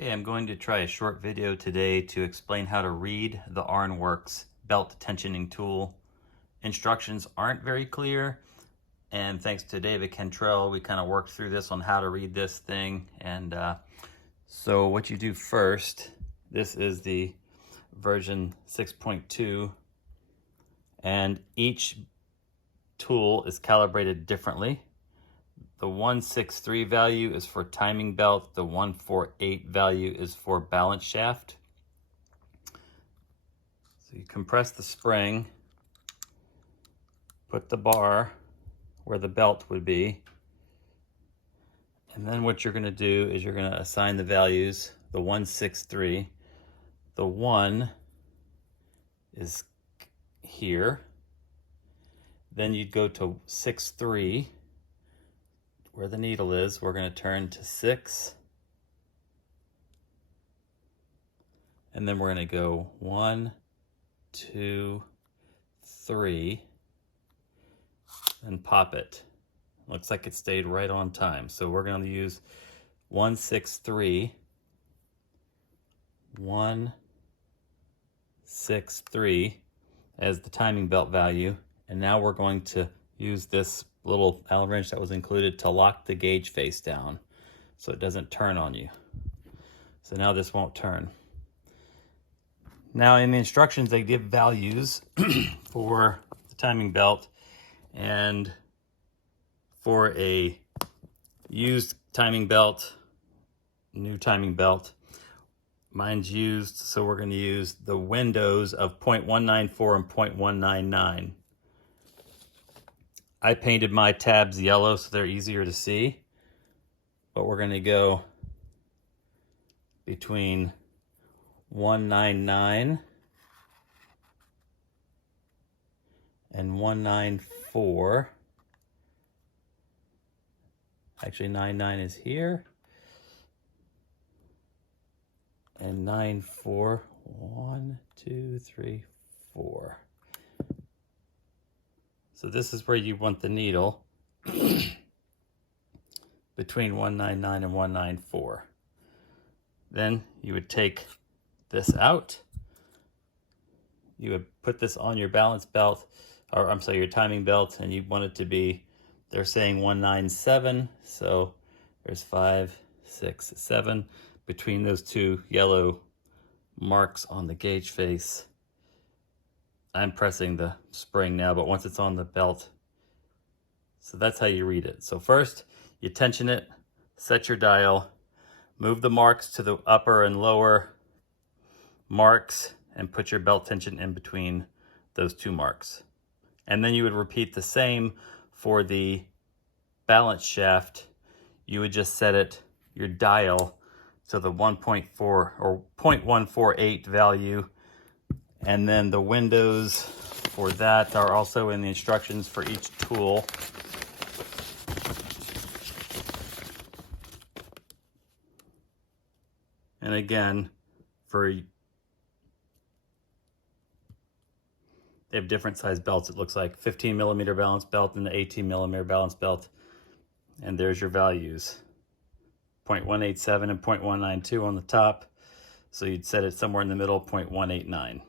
Okay, I'm going to try a short video today to explain how to read the Arnnworx belt tensioning tool. Instructions aren't very clear, and thanks to David Cantrell, we kind of worked through this on how to read this thing. And so what you do first, this is the version 6.2, and each tool is calibrated differently. The 163 value is for timing belt. The 148 value is for balance shaft. So you compress the spring, put the bar where the belt would be, and then what you're going to do is you're going to assign the values. The 163, the 1 is here. Then you'd go to 6.3. Where the needle is, we're going to turn to 6. And then we're going to go 1, 2, 3, and pop it. Looks like it stayed right on time. So we're going to use 163, 163 as the timing belt value. And now we're going to use this little Allen wrench that was included to lock the gauge face down so it doesn't turn on you. So now this won't turn. Now in the instructions they give values for the timing belt, and for a used timing belt, new timing belt, mine's used, so we're going to use the windows of 0.194 and 0.199. I painted my tabs yellow so they're easier to see, but we're going to go between 199 and 194. Actually, 99 is here, and 94. 1, 2, 3, 4. So this is where you want the needle between 199 and 194. Then you would take this out. You would put this on your balance belt, or I'm sorry, your timing belt, and you want it to be, they're saying 197. So there's 5, 6, 7 between those two yellow marks on the gauge face. I'm pressing the spring now, but once it's on the belt, so that's how you read it. So first, you tension it, set your dial, move the marks to the upper and lower marks, and put your belt tension in between those two marks. And then you would repeat the same for the balance shaft. You would just set it, your dial, to the 1.4 or 0.148 value. And then the windows for that are also in the instructions for each tool. And again, they have different size belts. It looks like 15 millimeter balance belt and the 18 millimeter balance belt. And there's your values. 0.187 and 0.192 on the top. So you'd set it somewhere in the middle, 0.189.